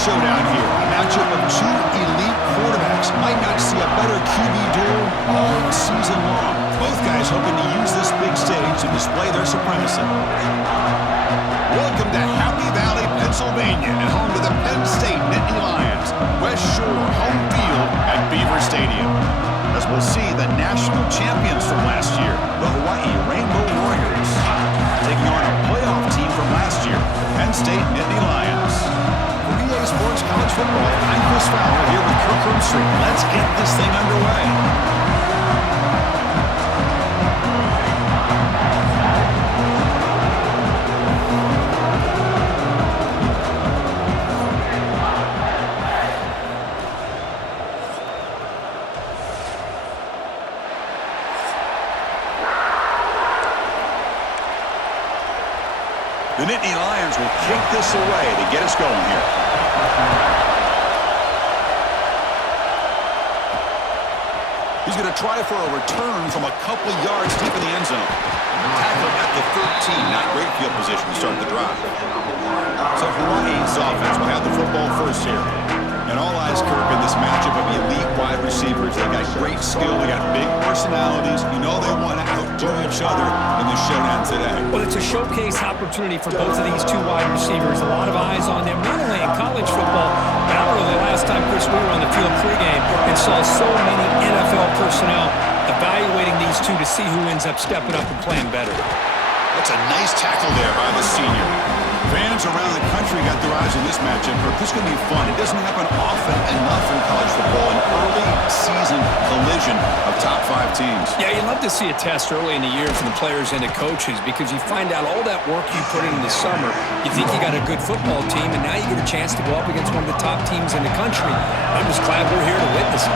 showdown here. A matchup of two elite quarterbacks. Might not see a better QB duel all season long. Both guys hoping to use this big stage to display their supremacy. Welcome to Happy Valley, Pennsylvania, and home to the Penn State Nittany Lions. West Shore home field at Beaver Stadium. As we'll see the national champions from last year, the Hawaii Rainbow Warriors, taking on a playoff team from last year, Penn State Nittany Lions. For EA Sports College Football, I'm Chris Fowler here with Kirk Herbstreit. Let's get this thing underway. The Nittany Lions will kick this away to get us going here. He's going to try for a return from a couple yards deep in the end zone. Tackle at the 13. Not great field position to start the drive. So Hawaii's offense will have the football first here. And all eyes, Kirk, in this matchup of elite wide receivers. They got great skill. They got big personalities. You know they want to outdo each other in the showdown today. Well, it's a showcase opportunity for both of these two wide receivers. A lot of eyes on them, not only in college football, but I don't know the last time, Chris, we were on the field pregame and saw so many NFL personnel evaluating these two to see who ends up stepping up and playing better. That's a nice tackle there by the senior. Fans around the country got their eyes on this matchup, but this is going to be fun. It doesn't happen often enough in college football, an early season collision of top 5 teams. Yeah, you'd love to see a test early in the year from the players and the coaches because you find out all that work you put in the summer. You think you got a good football team, and now you get a chance to go up against one of the top teams in the country. I'm just glad we're here to witness it.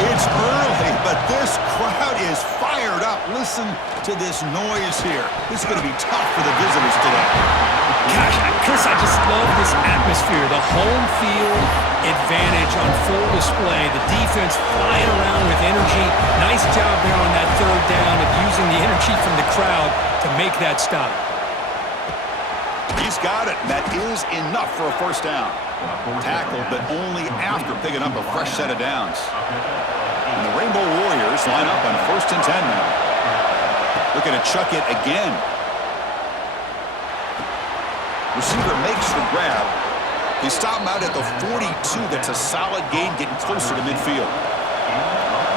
It's early, but this crowd is fired up. Listen to this noise here. This is going to be tough for the visitors today. Gosh, Chris, I just love this atmosphere. The home field advantage on full display. The defense flying around with energy. Nice job there on that third down of using the energy from the crowd to make that stop. He's got it. That is enough for a first down. Tackled, but only after picking up a fresh set of downs. And the Rainbow Warriors line up on 1st and 10 now. Looking to chuck it again. Receiver makes the grab. They stop him out at the 42. That's a solid gain, getting closer to midfield.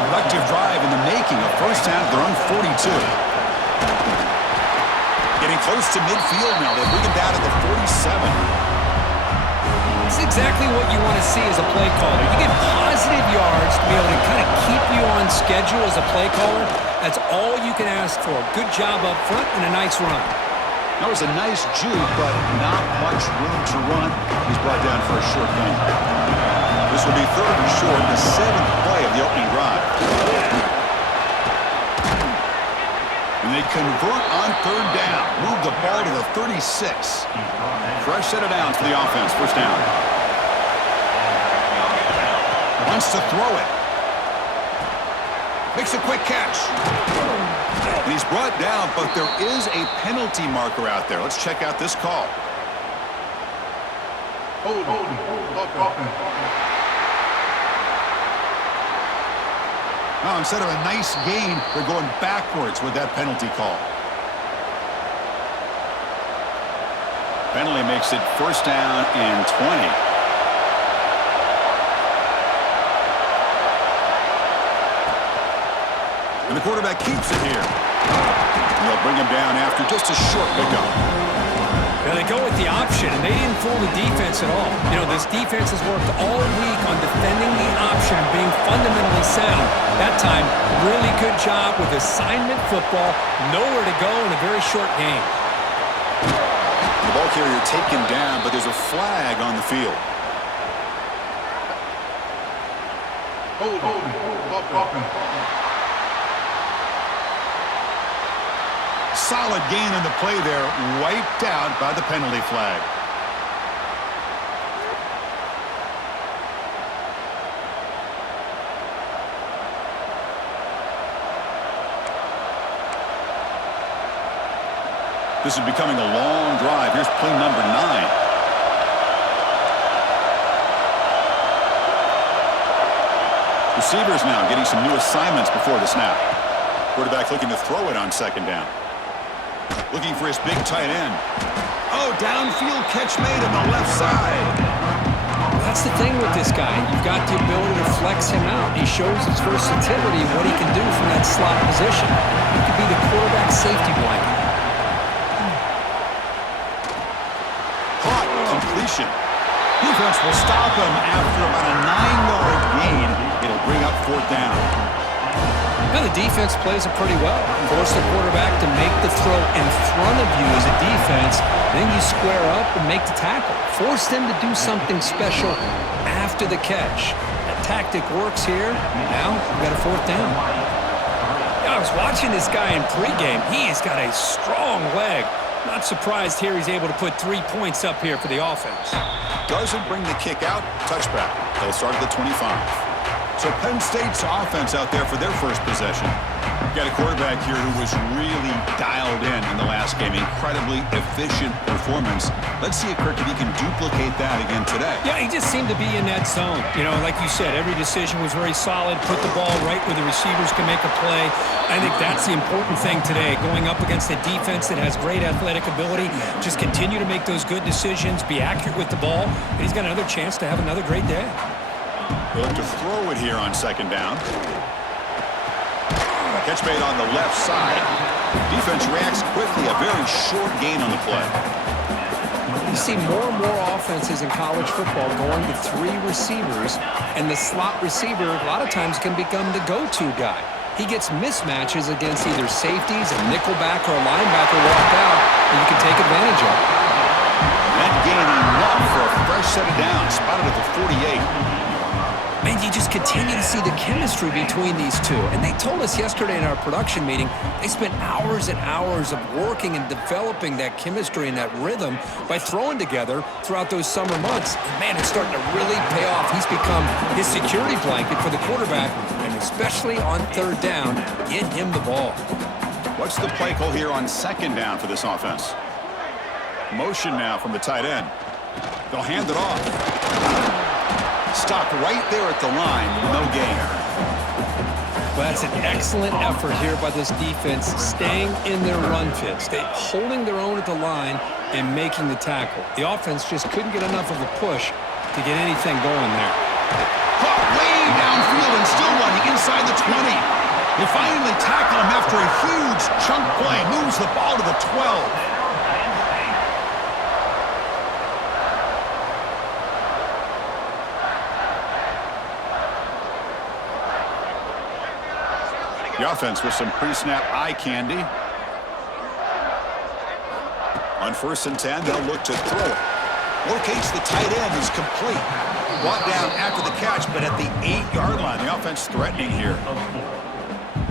Productive drive in the making. A first down at their own 42. Getting close to midfield now. They bring him down to the 47. It's exactly what you want to see as a play caller. You get positive yards to be able to kind of keep you on schedule as a play caller. That's all you can ask for. Good job up front and a nice run. That was a nice juke, but not much room to run. He's brought down for a short gain. This will be 3rd and short, the 7th play of the opening drive. And they convert on 3rd down. Move the ball to the 36. Fresh set of downs for the offense. First down. Wants to throw it. Makes a quick catch. And he's brought down, but there is a penalty marker out there. Let's check out this call. Now, instead of a nice gain, they're going backwards with that penalty call. Penalty makes it 1st down and 20. And the quarterback keeps it here. And they'll bring him down after just a short pickup. Now they go with the option, and they didn't fool the defense at all. You know, this defense has worked all week on defending the option and being fundamentally sound. That time, really good job with assignment football. Nowhere to go in a very short game. The ball carrier taken down, but there's a flag on the field. Solid gain in the play there, wiped out by the penalty flag. This is becoming a long drive. Here's play number 9. Receivers now getting some new assignments before the snap. Quarterback looking to throw it on second down. Looking for his big tight end. Oh, downfield catch made on the left side. That's the thing with this guy. You've got the ability to flex him out. He shows his versatility and what he can do from that slot position. He could be the quarterback safety blanket. Caught. Completion. Defense will stop him after about a 9-yard gain. It'll bring up fourth down. Now the defense plays it pretty well. Force the quarterback to make the throw in front of you as a defense. Then you square up and make the tackle. Force them to do something special after the catch. That tactic works here. Now we've got a fourth down. I was watching this guy in pregame. He has got a strong leg. Not surprised here he's able to put 3 points up here for the offense. Doesn't bring the kick out. Touchback. They'll start at the 25. So Penn State's offense out there for their first possession. We've got a quarterback here who was really dialed in the last game. Incredibly efficient performance. Let's see if Kirk, if he can duplicate that again today. Yeah, he just seemed to be in that zone. You know, like you said, every decision was very solid. Put the ball right where the receivers can make a play. I think that's the important thing today. Going up against a defense that has great athletic ability. Just continue to make those good decisions. Be accurate with the ball. And he's got another chance to have another great day. They'll look to throw it here on second down. Catch made on the left side. Defense reacts quickly. A very short gain on the play. You see more and more offenses in college football going to 3 receivers, and the slot receiver a lot of times can become the go-to guy. He gets mismatches against either safeties, a nickelback, or a linebacker walk out, and you can take advantage of it. That gain enough for a fresh set of downs. Spotted at the 48. Man, you just continue to see the chemistry between these two. And they told us yesterday in our production meeting, they spent hours and hours of working and developing that chemistry and that rhythm by throwing together throughout those summer months. And man, it's starting to really pay off. He's become his security blanket for the quarterback, and especially on third down, get him the ball. What's the play call here on second down for this offense? Motion now from the tight end. They'll hand it off. Stopped right there at the line, no gain. Well, that's an excellent effort here by this defense, staying in their run fit, holding their own at the line and making the tackle. The offense just couldn't get enough of a push to get anything going there. Caught way downfield and still running inside the 20. They finally tackle him after a huge chunk play. Moves the ball to the 12. The offense with some pre-snap eye candy. On 1st and 10, they'll look to throw it. Locates the tight end, is complete. Brought down after the catch, but at the 8-yard line. The offense threatening here.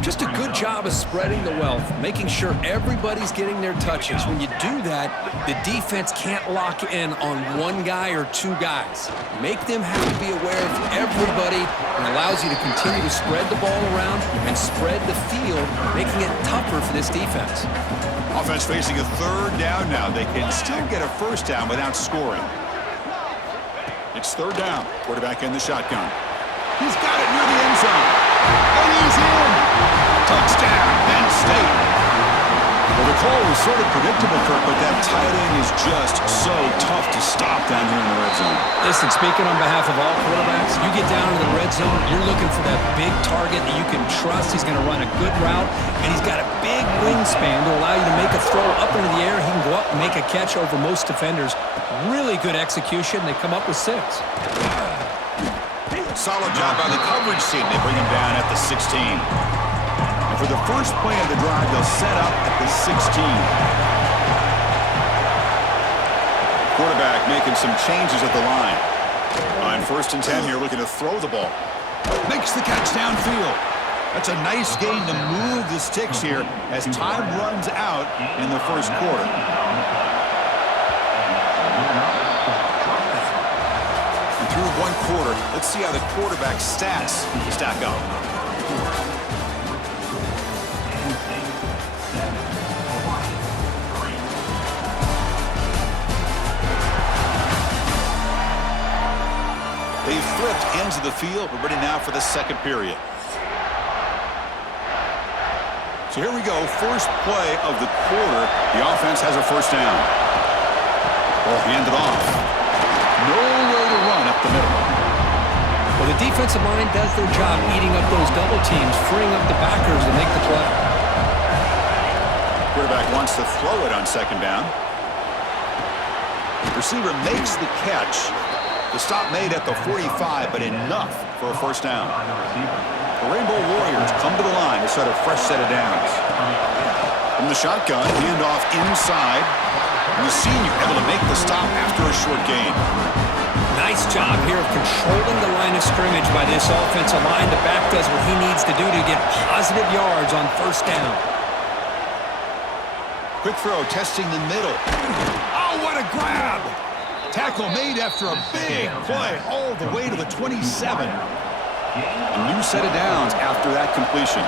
Just a good job of spreading the wealth, making sure everybody's getting their touches. When you do that, the defense can't lock in on one guy or 2 guys. Make them have to be aware of everybody, and allows you to continue to spread the ball around and spread the field, making it tougher for this defense. Offense facing a third down now. They can still get a first down without scoring. It's third down. Quarterback in the shotgun. He's got it near the end zone. And he's in. Touchdown, Penn State. Well, the call was sort of predictable, Kirk, but that tight end is just so tough to stop down here in the red zone. Listen, speaking on behalf of all quarterbacks, you get down to the red zone, you're looking for that big target that you can trust. He's going to run a good route, and he's got a big wingspan to allow you to make a throw up into the air. He can go up and make a catch over most defenders. Really good execution. They come up with 6. Solid job by the coverage team. They bring him down at the 16. And for the first play of the drive, they'll set up at the 16. Quarterback making some changes at the line. On 1st and 10 here, looking to throw the ball. Makes the catch downfield. That's a nice gain to move the sticks here as time runs out in the first quarter. Through 1 quarter, let's see how the quarterback's stats stack up. They flipped into the the field. We're ready now for the second period. So here we go, first play of the quarter. The offense has a first down. Ball handed off. Nowhere to run up the middle. Well, the defensive line does their job eating up those double teams, freeing up the backers to make the play. Quarterback wants to throw it on second down. Receiver makes the catch. The stop made at the 45, but enough for a first down. The Rainbow Warriors come to the line to set a fresh set of downs. From the shotgun, handoff inside. And the senior able to make the stop after a short gain. Nice job here of controlling the line of scrimmage by this offensive line. The back does what he needs to do to get positive yards on first down. Quick throw, testing the middle. Oh, what a grab! Tackle made after a big play all the way to the 27. A new set of downs after that completion.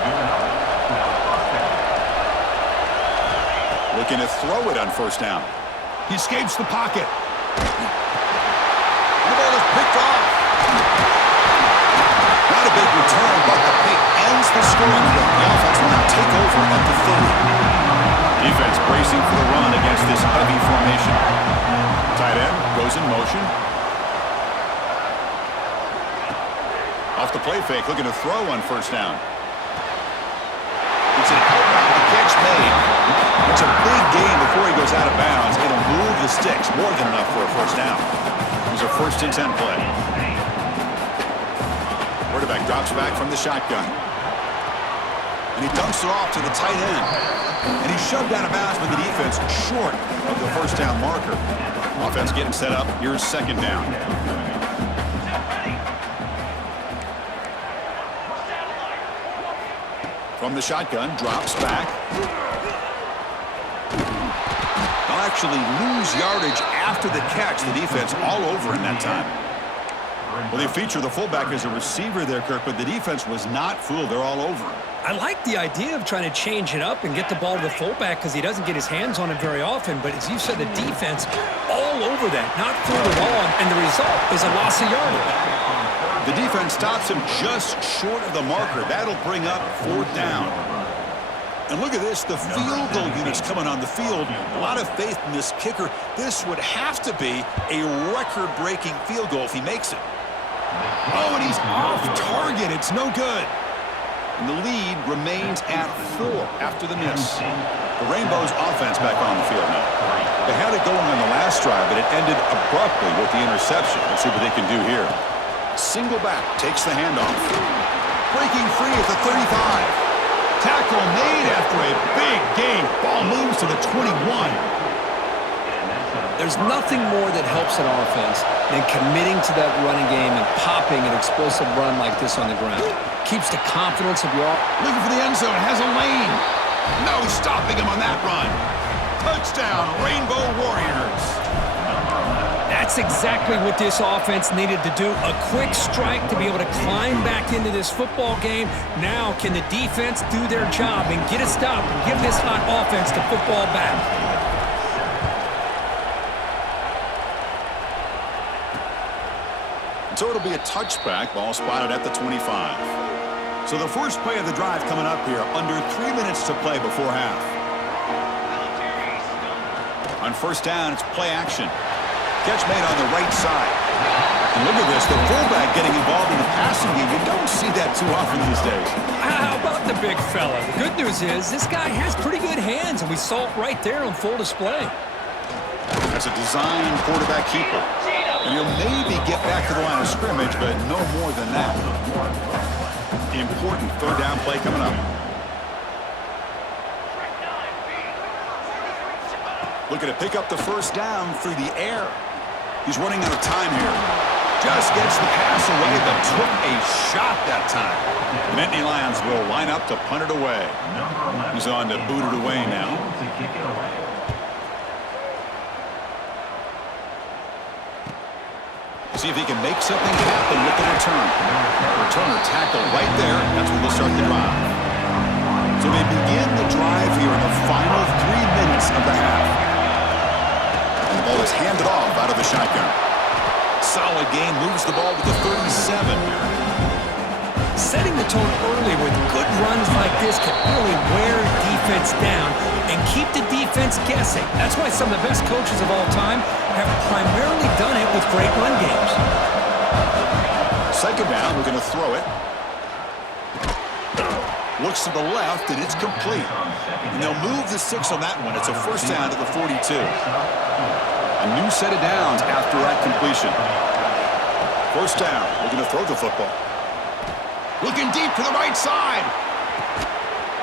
Looking to throw it on first down. He escapes the pocket. The ball is picked off. Not a big return, but the pick ends the scoring drive. The offense will now take over at the 30. Defense bracing for the run against this heavy formation. Tight end goes in motion. Off the play fake, looking to throw on first down. It's an outbound catch made. It's a big gain before he goes out of bounds. It'll move the sticks, more than enough for a first down. It was a 1st and 10 play. Quarterback drops back from the shotgun. And he dumps it off to the tight end. And he's shoved out of bounds by the defense short of the first down marker. Offense getting set up. Here's second down. From the shotgun, drops back. They'll actually lose yardage after the catch. The defense all over in that time. Well, they feature the fullback as a receiver there, Kirk, but the defense was not fooled. They're all over him. I like the idea of trying to change it up and get the ball to the fullback because he doesn't get his hands on it very often. But as you said, the defense all over that, not fooled at all. And the result is a loss of yardage. The defense stops him just short of the marker. That'll bring up 4th down. And look at this, the field goal units coming on the field. A lot of faith in this kicker. This would have to be a record-breaking field goal if he makes it. Oh, and he's off target. It's no good. And the lead remains at 4 after the miss. The Rainbows offense back on the field now. They had it going on the last drive, but it ended abruptly with the interception. Let's see what they can do here. Single back, takes the handoff. Breaking free at the 35. Tackle made after a big gain. Ball moves to the 21. There's nothing more that helps an offense than committing to that running game and popping an explosive run like this on the ground. Keeps the confidence of your... Looking for the end zone, has a lane. No stopping him on that run. Touchdown, Rainbow Warriors. That's exactly what this offense needed to do. A quick strike to be able to climb back into this football game. Now can the defense do their job and get a stop and give this hot offense the football back? So it'll be a touchback. Ball spotted at the 25. So the first play of the drive coming up here. Under 3 minutes to play before half. On first down, it's play action. Catch made on the right side. And look at this, the fullback getting involved in the passing game. You don't see that too often these days. How about the big fella? The good news is this guy has pretty good hands, and we saw it right there on full display. That's a design quarterback keeper. And he'll maybe get back to the line of scrimmage, but no more than that. Important third down play coming up. Looking to pick up the first down through the air. He's running out of time here. Just gets the pass away, but took a shot that time. The Nittany Lions will line up to punt it away. He's on to boot it away now. See if he can make something happen with the return. Returner tackle right there. That's where they'll start the drive. So they begin the drive here in the final 3 minutes of the half. And the ball is handed off out of the shotgun. solid gain, moves the ball to the 37. Setting the tone early with good runs like this can really wear defense down and keep the defense guessing. That's why some of the best coaches of all time have primarily done it with great run games. Second down, we're going to throw it. Looks to the left, and it's complete. And they'll move the 6 on that one. It's a first down to the 42. A new set of downs after that completion. First down, we're going to throw the football. Looking deep to the right side.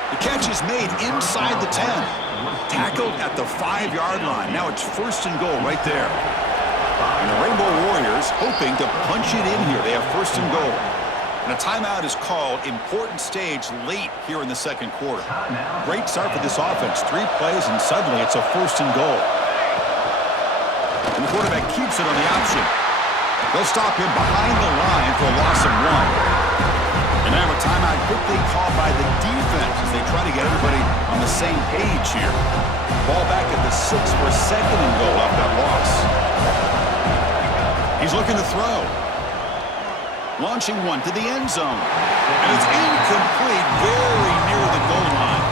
The catch is made inside the 10. Tackled at the 5-yard line. Now it's first and goal right there. And the Rainbow Warriors hoping to punch it in here. They have first and goal. And a timeout is called. Important stage late here in the second quarter. Great start for this offense. 3 plays, and suddenly it's a first and goal. And the quarterback keeps it on the option. They'll stop him behind the line for a loss of 1. And now a timeout quickly called by the defense as they try to get everybody on the same page here. Ball back at the 6 for a second and goal off that loss. He's looking to throw. Launching one to the end zone. And it's incomplete, very near the goal line.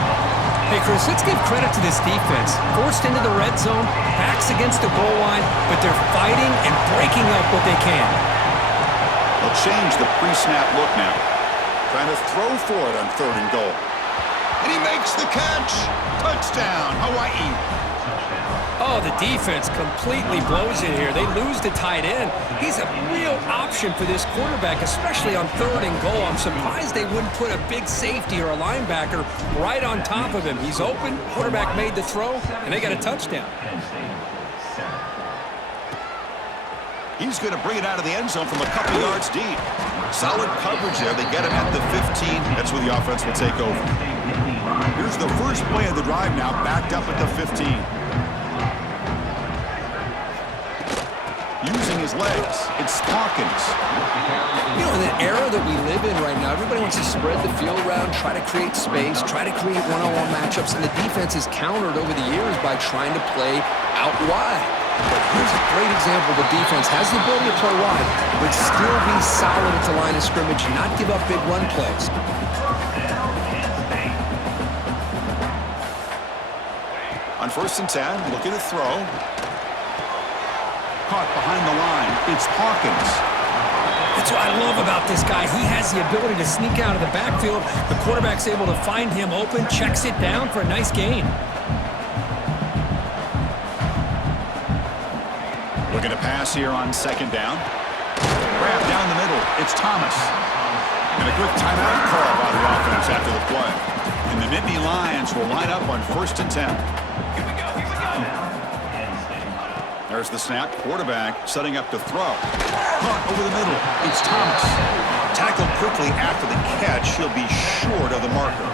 Hey, Chris, let's give credit to this defense. Forced into the red zone, backs against the goal line, but they're fighting and breaking up what they can. They'll change the pre-snap look now. Trying to throw for it on third and goal. And he makes the catch. Touchdown, Hawaii. Oh, the defense completely blows it here. They lose the tight end. He's a real option for this quarterback, especially on third and goal. I'm surprised they wouldn't put a big safety or a linebacker right on top of him. He's open, quarterback made the throw, and they got a touchdown. He's going to bring it out of the end zone from a couple yards deep. Solid coverage there. They get him at the 15. That's where the offense will take over. Here's the first play of the drive now, backed up at the 15. Using his legs, it's Hawkins. You know, in the era that we live in right now, everybody wants to spread the field around, try to create space, try to create one-on-one matchups, and the defense is countered over the years by trying to play out wide. But here's a great example. The defense has the ability to play wide, but still be solid at the line of scrimmage, not give up big run plays. On first and 10, looking to throw. Caught behind the line. It's Hawkins. That's what I love about this guy. He has the ability to sneak out of the backfield. The quarterback's able to find him open, checks it down for a nice gain. Looking to pass here on second down. Grab down the middle. It's Thomas. And a quick timeout call by the offense after the play. And the Nittany Lions will line up on first and 10. There's the snap. Quarterback setting up to throw. Caught over the middle. It's Thomas. Tackled quickly after the catch. He'll be short of the marker.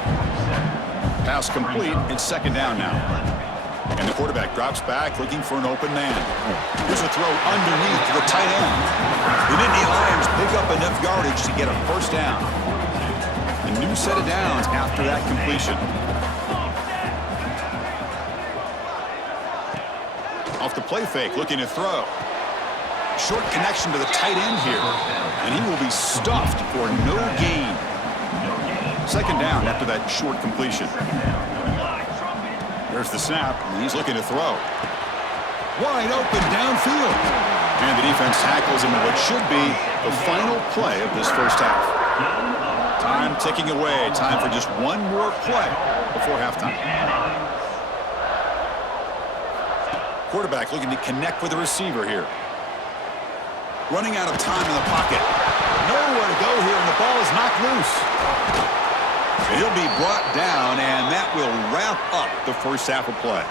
Pass complete. It's second down now. And the quarterback drops back looking for an open man. Here's a throw underneath to the tight end. The Nittany Lions pick up enough yardage to get a first down. A new set of downs after that completion. Off the play fake, looking to throw. Short connection to the tight end here. And he will be stuffed for no gain. Second down after that short completion. There's the snap, and he's looking to throw. Wide open downfield. And the defense tackles him in what should be the final play of this first half. Time ticking away. Time for just one more play before halftime. Quarterback looking to connect with the receiver here. Running out of time in the pocket. Nowhere to go here, and the ball is knocked loose. He'll be brought down, and that will wrap up the first half of play.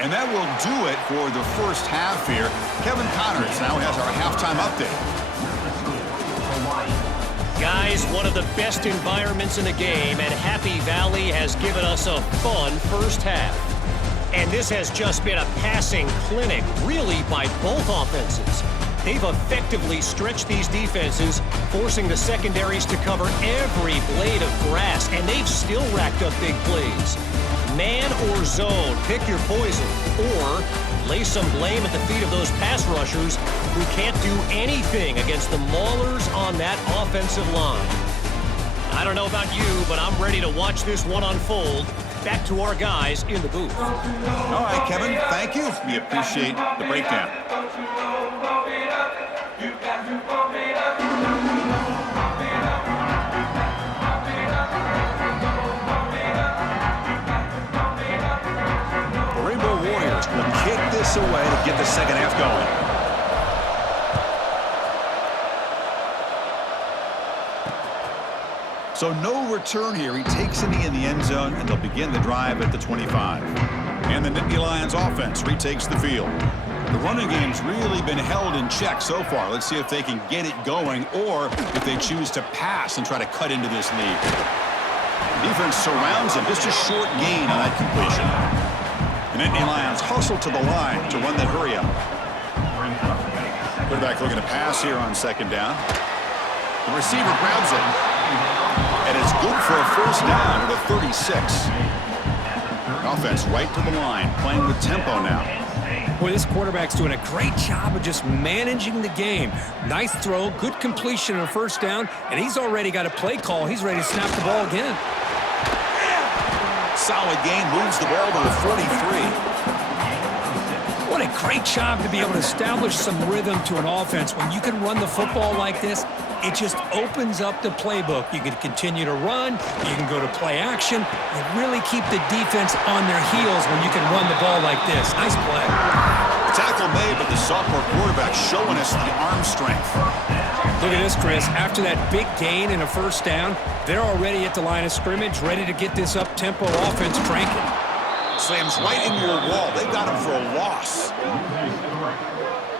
And that will do it for the first half here. Kevin Connors now has our halftime update. Guys, one of the best environments in the game, and Happy Valley has given us a fun first half. And this has just been a passing clinic, really, by both offenses. They've effectively stretched these defenses, forcing the secondaries to cover every blade of grass, and they've still racked up big plays. Man or zone, pick your poison, or lay some blame at the feet of those pass rushers who can't do anything against the maulers on that offensive line. I don't know about you, but I'm ready to watch this one unfold. Back to our guys in the booth. All right, Kevin, thank you. We appreciate the breakdown. The Rainbow Warriors will kick this away to get the second half going. So no return here. He takes a knee in the end zone, and they'll begin the drive at the 25. And the Nittany Lions offense retakes the field. The running game's really been held in check so far. Let's see if they can get it going or if they choose to pass and try to cut into this lead. Defense surrounds him. Just a short gain on that completion. The Nittany Lions hustle to the line to run that hurry up. Quarterback looking to pass here on second down. The receiver grabs it. And it's good for a first down to 36. Offense right to the line, playing with tempo now. Boy, this quarterback's doing a great job of just managing the game. Nice throw, good completion on first down, and he's already got a play call. He's ready to snap the ball again. Solid gain, moves the ball to the 43. What a great job to be able to establish some rhythm to an offense. When you can run the football like this, it just opens up the playbook. You can continue to run. You can go to play action. You really keep the defense on their heels when you can run the ball like this. Nice play. Tackle made, but the sophomore quarterback showing us the arm strength. Look at this, Chris. After that big gain and a first down, they're already at the line of scrimmage, ready to get this up-tempo offense cranking. Slams right into a wall. They got him for a loss.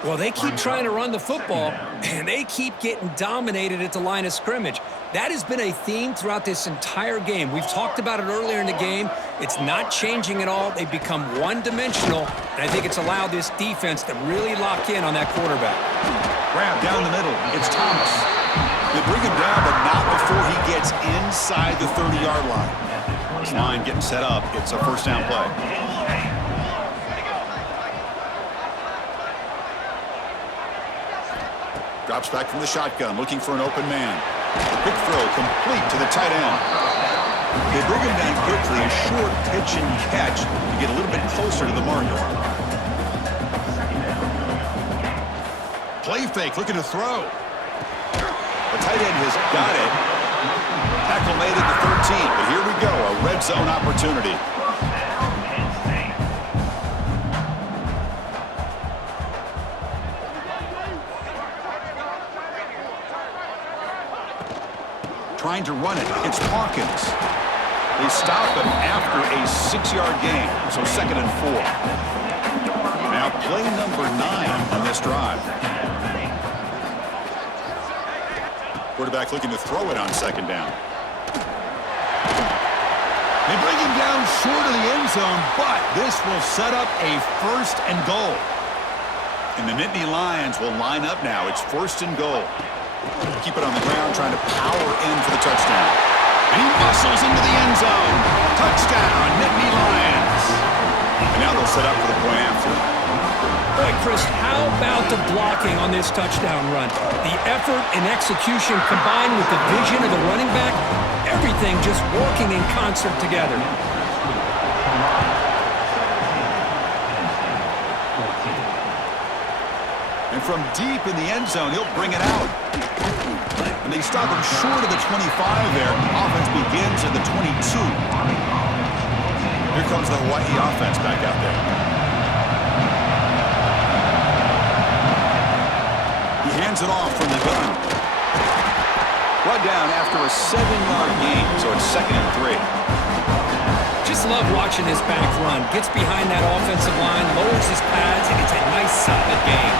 Well, they keep trying to run the football, and they keep getting dominated at the line of scrimmage. That has been a theme throughout this entire game. We've talked about it earlier in the game. It's not changing at all. They've become one-dimensional, and I think it's allowed this defense to really lock in on that quarterback. Grab down the middle. It's Thomas. They bring him down, but not before he gets inside the 30-yard line. This line getting set up. It's a first down play. Drops back from the shotgun, looking for an open man. Quick throw, complete to the tight end. They bring him down quickly, a short pitch and catch to get a little bit closer to the marker. Play fake, looking to throw. The tight end has got it. Tackle made at the 13, but here we go, a red zone opportunity. Trying to run it. It's Hawkins. They stop him after a 6-yard gain, so 2nd and 4. Now play number 9 on this drive. Quarterback looking to throw it on second down. They bring him down short of the end zone, but this will set up a 1st and goal. And the Nittany Lions will line up now. It's 1st and goal. Keep it on the ground, trying to power in for the touchdown. And he muscles into the end zone. Touchdown, Nittany Lions. And now they'll set up for the point after. Boy, Chris, how about the blocking on this touchdown run? The effort and execution combined with the vision of the running back, everything just working in concert together. And from deep in the end zone, he'll bring it out. And they stop him short of the 25 there. Offense begins at the 22. Here comes the Hawaii offense back out there. He hands it off from the gun. Brought down after a 7-yard gain, so it's 2nd and 3. Just love watching this back run. Gets behind that offensive line, lowers his pads, and it's a nice, solid game.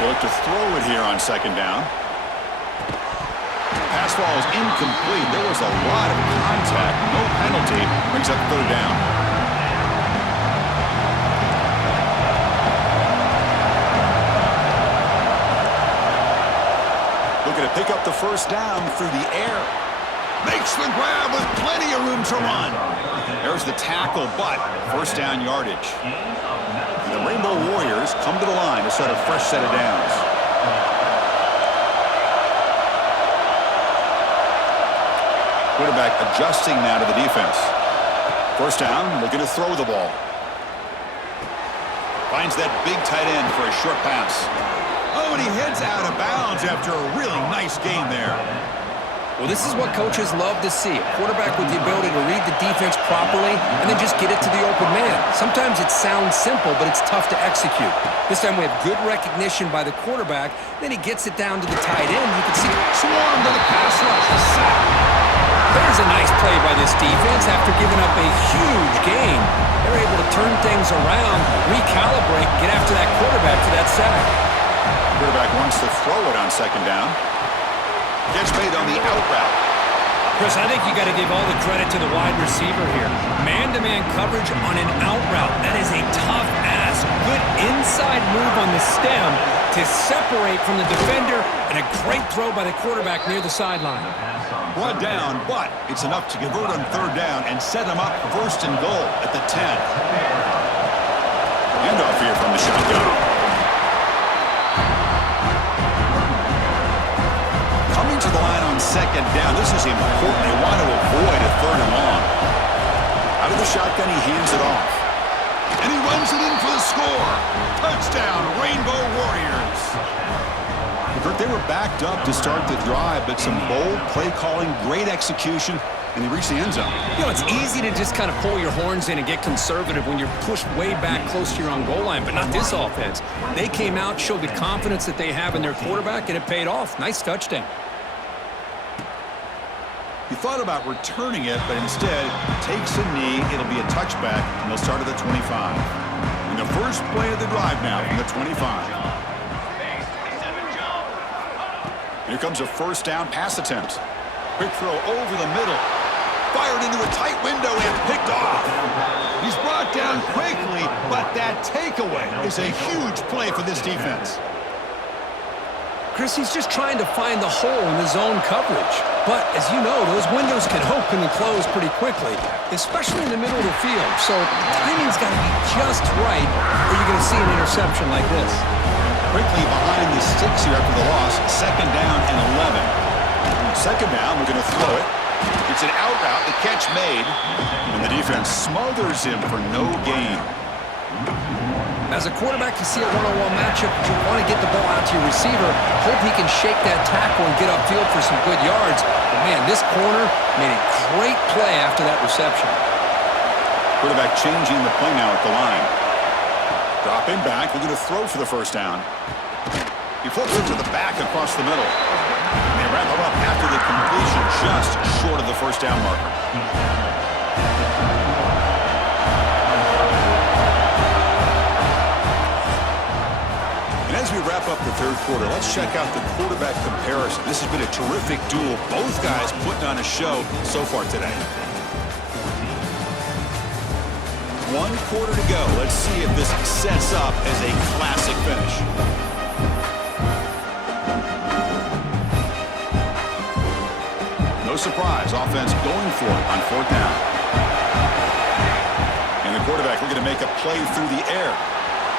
They look to throw it here on second down. Pass ball is incomplete. There was a lot of contact. No penalty. Brings up 3rd down. Looking to pick up the first down through the air. Makes the grab with plenty of room to run. There's the tackle, but first down yardage. The Rainbow Warriors come to the line to set a fresh set of downs. Quarterback adjusting now to the defense. First down, looking to throw the ball. Finds that big tight end for a short pass. Oh, and he heads out of bounds after a really nice game there. Well, this is what coaches love to see. A quarterback with the ability to read the defense properly and then just get it to the open man. Sometimes it sounds simple, but it's tough to execute. This time we have good recognition by the quarterback. Then he gets it down to the tight end. You can see Swarm to the pass rush. A sack. there's a nice play by this defense after giving up a huge gain. They're able to turn things around, recalibrate, get after that quarterback for that sack. Quarterback wants to throw it on second down. Catch made on the out route. Chris, I think you got to give all the credit to the wide receiver here. Man-to-man coverage on an out route. That is a tough ass. Good inside move on the stem to separate from the defender, and a great throw by the quarterback near the sideline. Brought down, but it's enough to convert on third down and set him up first and goal at the 10. Handoff here from the shotgun. Coming to the line on second down. This is important. They want to avoid a third and long. Out of the shotgun, he hands it off. And he runs it in for the score. Touchdown, Rainbow Warriors. They were backed up to start the drive, but some bold play calling, great execution, and they reached the end zone. You know, it's easy to just kind of pull your horns in and get conservative when you're pushed way back close to your own goal line, but not this offense. They came out, showed the confidence that they have in their quarterback, and it paid off. Nice touchdown. He thought about returning it, but instead takes a knee. It'll be a touchback, and they'll start at the 25. And the first play of the drive now from the 25. Here comes a first down pass attempt. Quick throw over the middle. Fired into a tight window and picked off. He's brought down quickly, but that takeaway is a huge play for this defense. Chris, he's just trying to find the hole in the zone coverage. But, as you know, those windows can open and close pretty quickly, especially in the middle of the field. So, timing's got to be just right, or you're going to see an interception like this. Quickly behind the sticks here after the loss. Second down and 11. Second down, we're going to throw it. It's an out route, the catch made, and the defense smothers him for no gain. As a quarterback, you see a one-on-one matchup, you want to get the ball out to your receiver, hope he can shake that tackle and get upfield for some good yards. But man, this corner made a great play after that reception. Quarterback changing the play now at the line. Dropping back, we're going to throw for the first down. He flips it to the back across the middle. And they wrap him up after the completion, just short of the first down marker. And as we wrap up the third quarter, let's check out the quarterback comparison. This has been a terrific duel. Both guys putting on a show so far today. 1 quarter to go. Let's see if this sets up as a classic finish. No surprise. Offense going for it on fourth down. And the quarterback looking to make a play through the air.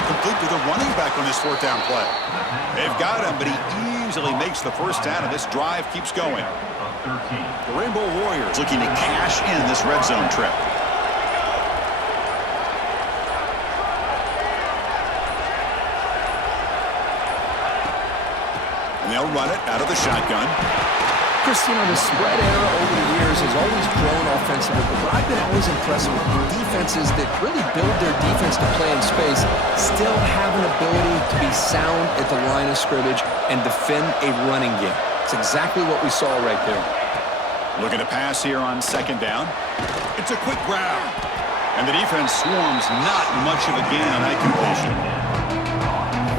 Complete to the running back on this fourth down play. They've got him, but he easily makes the first down, and this drive keeps going. The Rainbow Warriors looking to cash in this red zone trip. And they'll run it out of the shotgun. Chris, you know, the spread era over the years has always grown offensively, but I've been always impressed with defenses that really build their defense to play in space, still have an ability to be sound at the line of scrimmage and defend a running game. It's exactly what we saw right there. Looking to pass here on second down. It's a quick grab. And the defense swarms, not much of a gain on that completion.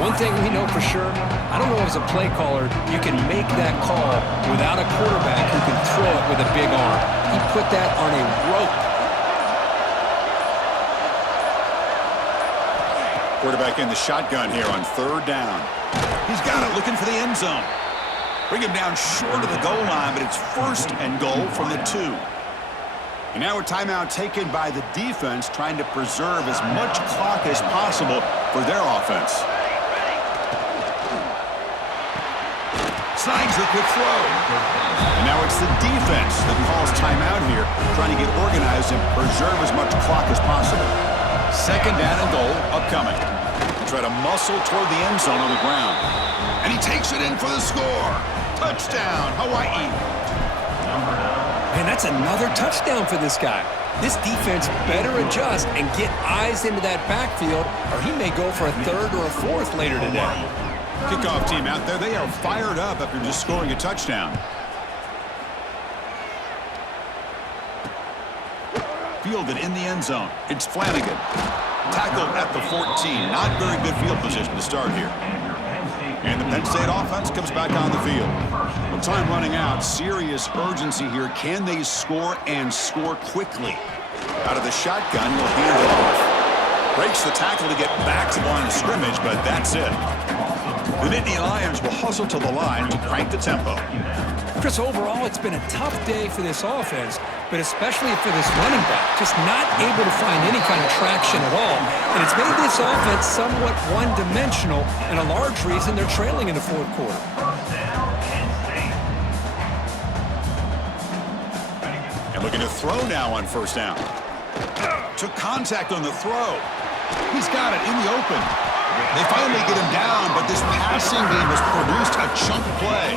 One thing we know for sure, I don't know as a play caller, you can make that call without a quarterback who can throw it with a big arm. He put that on a rope. Quarterback in the shotgun here on third down. He's got it, looking for the end zone. Bring him down short of the goal line, but it's first and goal from the 2. And now a timeout taken by the defense, trying to preserve as much clock as possible for their offense. Slides the quick throw. And now it's the defense that calls timeout here, trying to get organized and preserve as much clock as possible. Second down and goal upcoming. They try to muscle toward the end zone on the ground. And he takes it in for the score. Touchdown, Hawaii. And that's another touchdown for this guy. This defense better adjust and get eyes into that backfield, or he may go for a third or a fourth later today. Kickoff team out there, they are fired up after just scoring a touchdown. Fielded in the end zone. It's Flanagan. Tackled at the 14. Not very good field position to start here. And the Penn State offense comes back on the field. With time running out, serious urgency here. Can they score and score quickly? Out of the shotgun, he'll hand it off. Breaks the tackle to get back to the line of scrimmage, but that's it. The Nittany Lions will hustle to the line to crank the tempo. Chris, overall, it's been a tough day for this offense, but especially for this running back. Just not able to find any kind of traction at all. And it's made this offense somewhat one-dimensional, and a large reason they're trailing in the fourth quarter. And looking to throw now on first down. Took contact on the throw. He's got it in the open. They finally get him down, but this passing game has produced a chunk play.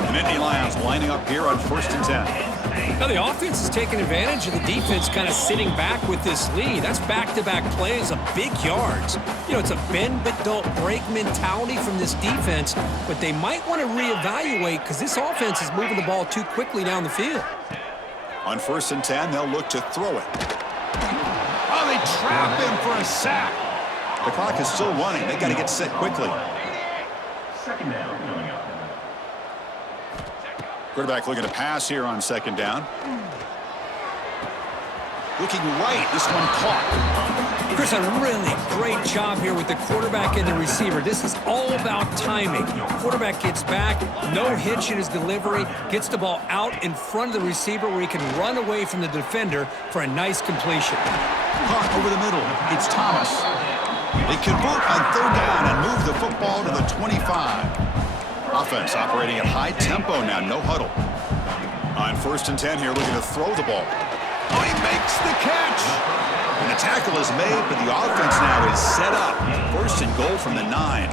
The Nittany Lions lining up here on 1st and 10. Now the offense is taking advantage of the defense kind of sitting back with this lead. That's back-to-back plays of big yards. You know, it's a bend but don't break mentality from this defense, but they might want to reevaluate because this offense is moving the ball too quickly down the field. On 1st and 10, they'll look to throw it. Oh, they trap him for a sack. The clock is still running. They got to get set quickly. Second down coming up. Quarterback looking to pass here on 2nd down. Looking right. This one caught. Chris, a really great job here with the quarterback and the receiver. This is all about timing. Quarterback gets back, no hitch in his delivery, gets the ball out in front of the receiver where he can run away from the defender for a nice completion. Caught over the middle. It's Thomas. They convert on 3rd down and move the football to the 25. Offense operating at high tempo now, no huddle. On 1st and 10 here, looking to throw the ball. Oh, he makes the catch! And the tackle is made, but the offense now is set up. 1st and goal from the 9.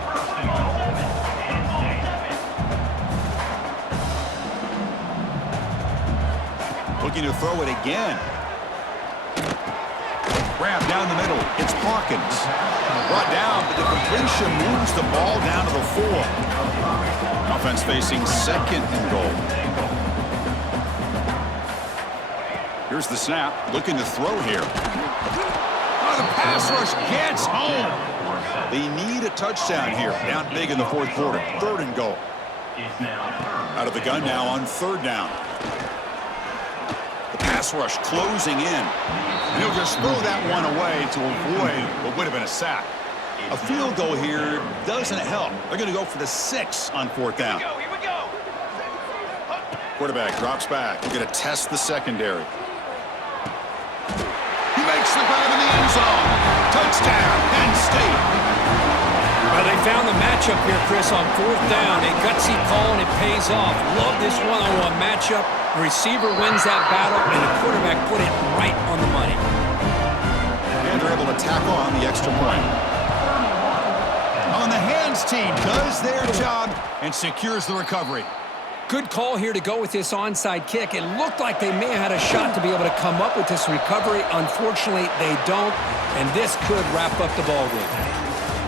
Looking to throw it again. Grab down the middle. It's Hawkins. Brought down, but the completion moves the ball down to the 4. Offense facing 2nd and goal. Here's the snap. Looking to throw here. Oh, the pass rush gets home. They need a touchdown here. Down big in the 4th quarter. 3rd and goal. Out of the gun now on 3rd down. The pass rush closing in. And he'll just throw that one away to avoid what would have been a sack. A field goal here doesn't help. They're going to go for the 6 on 4th down. Here we go. Quarterback drops back. We're going to test the secondary. He makes the grab in the end zone. Touchdown, Penn State. Well, they found the matchup here, Chris, on 4th down. A gutsy call, and it pays off. Love this one-on-one matchup. The receiver wins that battle, and the quarterback put it right on the money. And they're able to tackle on the extra point. On the hands team does their job and secures the recovery. Good call here to go with this onside kick. It looked like they may have had a shot to be able to come up with this recovery. Unfortunately, they don't, and this could wrap up the ball game.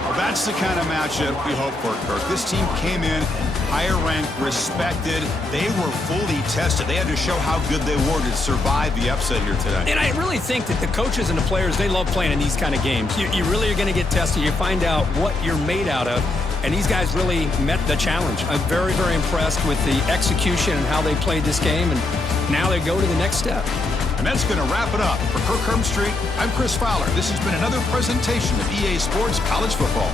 Well, that's the kind of matchup we hope for, Kirk. This team came in higher ranked, respected. They were fully tested. They had to show how good they were to survive the upset here today. And I really think that the coaches and the players, they love playing in these kind of games. You really are going to get tested. You find out what you're made out of. And these guys really met the challenge. I'm very, very impressed with the execution and how they played this game. And now they go to the next step. And that's going to wrap it up. For Kirk Herbstreit, I'm Chris Fowler. This has been another presentation of EA Sports College Football.